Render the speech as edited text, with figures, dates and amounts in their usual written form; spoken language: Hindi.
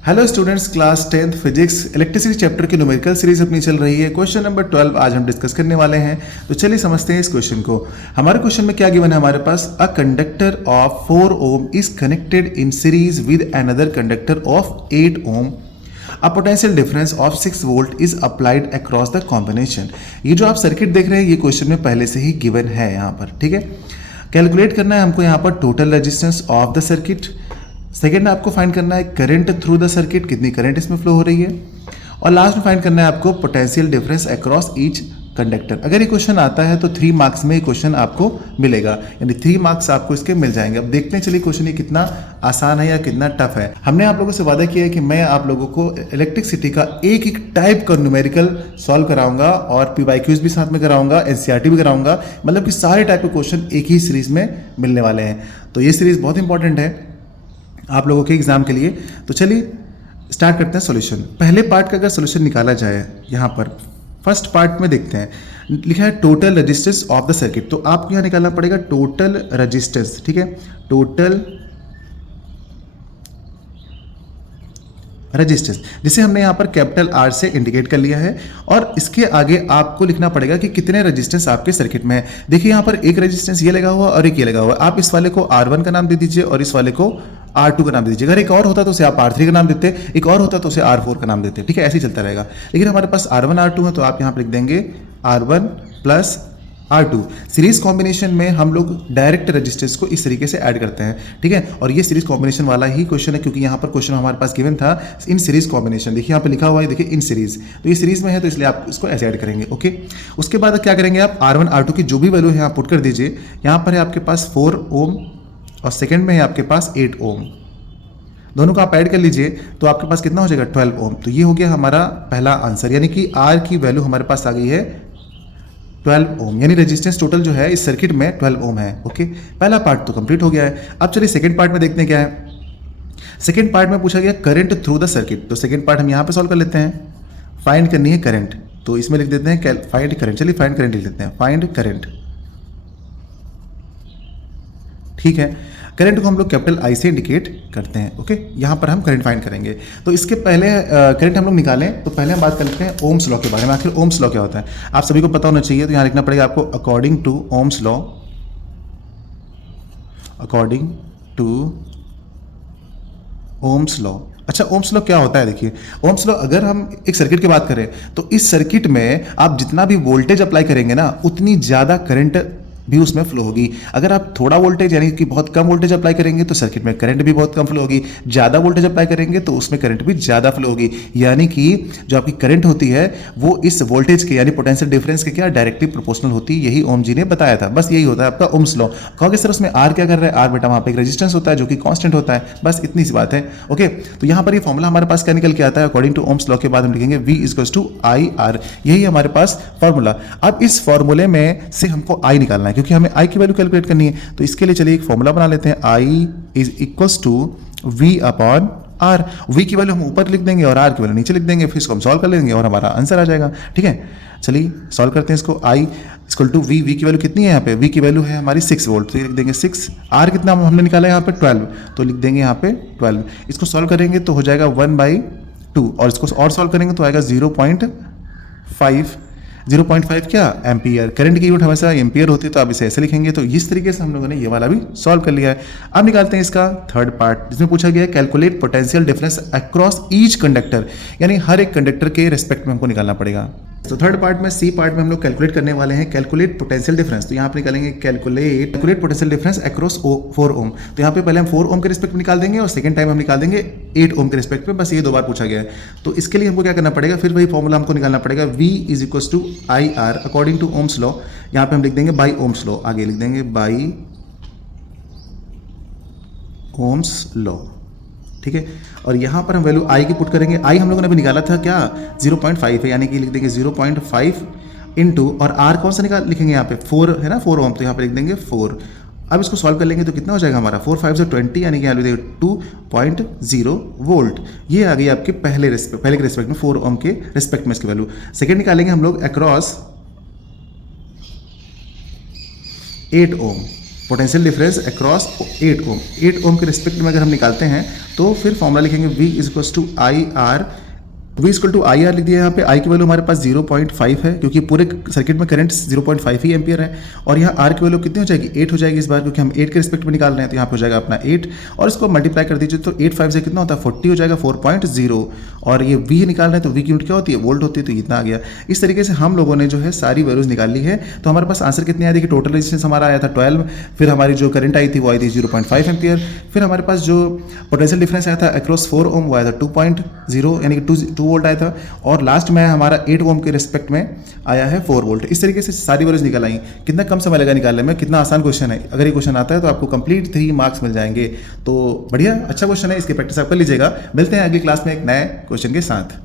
Hello students, class 10th physics electricity chapter की न्यूमेरिकल सीरीज अपनी चल रही है। क्वेश्चन नंबर 12 आज हम डिस्कस करने वाले हैं। तो चलिए समझते हैं इस क्वेश्चन को। हमारे क्वेश्चन में क्या गिवन है हमारे पास, a conductor of 4 ohm is connected in series with another conductor of 8 ohm. A potential difference of 6 volt is applied across the combination. ये जो आप सर्किट देख रहे हैं ये क्वेश्चन में पहले से ही गिवन है यहाँ पर, ठीक है। कैलकुलेट करना है हमको यहाँ पर total resistance of the circuit. Second आपको फाइंड करना है करंट थ्रू द सर्किट, कितनी करंट इसमें फ्लो हो रही है। और लास्ट में फाइंड करना है आपको potential difference across each conductor. अगर ये क्वेश्चन आता है तो 3 मार्क्स में ये क्वेश्चन आपको मिलेगा, यानी 3 मार्क्स आपको इसके मिल जाएंगे। अब देखते हैं चलिए क्वेश्चन ये कितना आसान है या कितना टफ है। हमने आप लोगों से वादा किया है कि मैं आप लोगों को इलेक्ट्रिसिटी का एक एक टाइप का न्यूमेरिकल सॉल्व कराऊंगा और PYQs भी साथ में कराऊंगा, NCERT भी कराऊंगा, मतलब कि सारे टाइप के क्वेश्चन एक ही सीरीज में मिलने वाले हैं। तो ये सीरीज बहुत इंपॉर्टेंट है आप लोगों के एग्जाम के लिए। तो चलिए स्टार्ट करते हैं सॉल्यूशन। पहले पार्ट का अगर सॉल्यूशन निकाला जाए, यहाँ पर फर्स्ट पार्ट में देखते हैं, लिखा है total resistance of the circuit. तो आपको यहाँ निकालना पड़ेगा टोटल रेजिस्टेंस, ठीक है, टोटल रेजिस्टेंस, जिसे हमने यहाँ पर कैपिटल R से इंडिकेट कर लिया है। और इसके आगे आपको लिखना पड़ेगा कि कितने रेजिस्टेंस आपके सर्किट में है। देखिए यहाँ पर एक रेजिस्टेंस ये लगा हुआ और एक ये लगा हुआ। आप इस वाले को R1 का नाम दे दीजिए और इस वाले को R2 का नाम दे दीजिए। अगर एक और होता तो उसे आप R3 का नाम देते, एक और होता तो उसे R4 का नाम देते, ठीक है, ऐसे ही चलता रहेगा। लेकिन हमारे पास R1 R2 है तो आप यहाँ पर लिख देंगे R1 plus R2। Series combination में हम लोग डायरेक्ट रेजिस्टेंस को इस तरीके से ऐड करते हैं, ठीक है। और ये सीरीज कॉम्बिनेशन वाला ही क्वेश्चन है, क्योंकि यहाँ पर क्वेश्चन हमारे पास गिवन था इन सीरीज कॉम्बिनेशन। देखिए यहाँ पे लिखा हुआ है, देखिए इन सीरीज, तो ये सीरीज में है तो इसलिए आप इसको ऐसे ऐड करेंगे, ओके। उसके बाद क्या करेंगे आप, R1 R2 की जो भी वैल्यू है यहाँ पुट कर दीजिए। यहाँ पर है आपके पास 4 ओम और सेकेंड में है आपके पास 8 ओम। दोनों को आप ऐड कर लीजिए तो आपके पास कितना हो जाएगा, 12 ओम। तो ये हो गया हमारा पहला आंसर, यानी कि R की वैल्यू हमारे पास आ गई है 12 ओम, यानी रेजिस्टेंस टोटल जो है इस सर्किट में 12 ओम है, ओके। पहला पार्ट तो कंप्लीट हो गया है। अब चलिए सेकंड पार्ट में देखते हैं क्या है। सेकंड पार्ट में पूछा गया करंट थ्रू द सर्किट। तो सेकंड पार्ट हम यहाँ पे सॉल्व कर लेते हैं। फाइंड करनी है करंट, तो इसमें लिख देते हैं फाइंड करंट। चलिए फाइंड करंट लिख देते हैं, फाइंड करंट, ठीक है। करंट को हम लोग कैपिटल I से इंडिकेट करते हैं, ओके। यहाँ पर हम करंट फाइंड करेंगे। तो इसके पहले करंट हम लोग निकालें तो पहले हम बात कर लेते हैं ओम्स लॉ के बारे में। आखिर ओम्स लॉ क्या होता है आप सभी को पता होना चाहिए। तो यहाँ लिखना पड़ेगा आपको according to Ohm's law, according to Ohm's law. अच्छा, ओम्स लॉ क्या होता है, देखिए ओम्स लॉ, अगर हम एक सर्किट की बात करें तो इस सर्किट में आप जितना भी वोल्टेज अप्लाई करेंगे ना उतनी ज़्यादा करंट भी उसमें फ्लो होगी। अगर आप थोड़ा वोल्टेज यानी कि बहुत कम वोल्टेज अप्लाई करेंगे तो सर्किट में करंट भी बहुत कम फ्लो होगी। ज़्यादा वोल्टेज अप्लाई करेंगे तो उसमें करंट भी ज़्यादा फ्लो होगी। यानी कि जो आपकी करंट होती है वो इस वोल्टेज के यानी पोटेंशियल डिफरेंस के क्या डायरेक्टली प्रोपोर्शनल होती है। यही ओम जी ने बताया था, बस यही होता है आपका ओम्स लॉ। कहोगे सर उसमें R क्या कर रहा है, R बेटा वहाँ पे एक रेजिस्टेंस होता है जो कि कांस्टेंट होता है, बस इतनी सी बात है, ओके। तो यहाँ पर ये फॉर्मूला हमारे पास क्या निकल के आता है, अकॉर्डिंग टू ओम्स लॉ के बाद हम लिखेंगे V = IR। यही हमारे पास फॉर्मूला। अब इस फॉर्मूले में से हमको I निकालना है, क्योंकि हमें I की वैल्यू कैलकुलेट करनी है। तो इसके लिए चलिए एक फॉर्मूला बना लेते हैं, I = V/R। V की वैल्यू हम ऊपर लिख देंगे और R की वैल्यू नीचे लिख देंगे, फिर इसको हम सॉल्व कर लेंगे और हमारा आंसर आ जाएगा, ठीक है। चलिए सॉल्व करते हैं इसको। I = V, V की वैल्यू कितनी है यहाँ पे, V की वैल्यू है हमारी 6 वोल्ट, तो ये लिख देंगे 6। R कितना हमने निकाला है यहाँ पे 12, तो लिख देंगे यहाँ पे 12। इसको सॉल्व करेंगे तो हो जाएगा 1/2 और इसको और सॉल्व करेंगे तो आएगा 0.5 क्या एम्पियर। करंट की यूनिट हमेशा एम्पियर होती है तो आप इसे ऐसे लिखेंगे। तो इस तरीके से हम लोगों ने ये वाला भी सॉल्व कर लिया है। अब निकालते हैं इसका थर्ड पार्ट, जिसमें पूछा गया है calculate potential difference across each conductor, यानी हर एक कंडक्टर के रेस्पेक्ट में हमको निकालना पड़ेगा। तो थर्ड पार्ट में C पार्ट में हम लोग कैलकुलेट करने वाले हैं कैलकुलेट पोटेंशियल डिफरेंस। तो यहाँ पे निकालेंगे कैलकुलेट पोटेंशियल डिफरेंस अक्रॉस 4 ओम। तो यहाँ पे पहले हम 4 ओम के रिस्पेक्ट में निकाल देंगे और सेकंड टाइम हम निकाल देंगे 8 ओम के रिस्पेक्ट में, बस ये 2 बार पूछा गया है। तो इसके लिए हमको क्या करना पड़ेगा, फिर वही फॉर्मूला हमको निकालना पड़ेगा, V = IR according to Ohm's law. यहाँ पे हम लिख देंगे बाई ओम्स लॉ, आगे लिख देंगे बाई ओम्स लॉ, ठीक है। और यहाँ पर हम वैल्यू I की पुट करेंगे। I हम लोगों ने अभी निकाला था क्या, 0.5 है, यानी कि लिख देंगे 0.5 इंटू, और R कौन सा लिखेंगे यहाँ पे 4 है ना, 4 ओम, तो यहाँ पे लिख देंगे 4। अब इसको सॉल्व कर लेंगे तो कितना हो जाएगा हमारा 4 5 20, यानी कि यहाँ लिख देंगे 2.0 वोल्ट। ये आ गई आपके पहले के रिस्पेक्ट में 4 ओम के रिस्पेक्ट में इसकी वैल्यू। सेकेंड निकालेंगे हम लोग अक्रॉस 8 ओम। पोटेंशियल डिफरेंस अक्रॉस 8 ओम। 8 ओम के रिस्पेक्ट में अगर हम निकालते हैं तो फिर फॉर्मूला लिखेंगे V is equal to I R. V equal to I R लिख दिया यहाँ पे। I की वैल्यू हमारे पास 0.5 है क्योंकि पूरे सर्किट में करंट 0.5 ही एम्पियर है। और यहाँ R की वैल्यू कितनी हो जाएगी, 8 हो जाएगी इस बार, क्योंकि हम 8 के रिस्पेक्ट में निकाल रहे हैं, तो यहाँ पे हो जाएगा अपना 8 और इसको मल्टीप्लाई कर दीजिए तो 8 5 से कितना होता है 40 हो जाएगा, 4.0। और ये V निकाल रहे हैं तो V की यूनिट क्या होती है, वोल्ट होती है, तो इतना आ गया। इस तरीके से हम लोगों ने जो है सारी वैल्यूज निकाल ली है। तो हमारे पास आंसर कितनी आया, देखिए टोटल रेजिस्टेंस हमारा आया था 12, फिर हमारी जो करंट आई थी वो आई थी 0.5 एम्पियर, फिर हमारे पास जो पोटेंशियल डिफरेंस आया था अक्रॉस 4 ओम वो आया था 2.0 यानी कि 2 वोल्ट आया था, और लास्ट में हमारा 8 ओम के रिस्पेक्ट में आया है 4 वोल्ट। इस तरीके से सारी वैल्यूज निकल आई। कितना कम समय लगा निकालने में, कितना आसान क्वेश्चन है। अगर ये क्वेश्चन आता है तो आपको कंप्लीट 3 मार्क्स मिल जाएंगे। तो बढ़िया, अच्छा क्वेश्चन है, इसकी प्रैक्टिस आप कर लीजिएगा। मिलते हैं अगली क्लास में एक नए क्वेश्चन के साथ।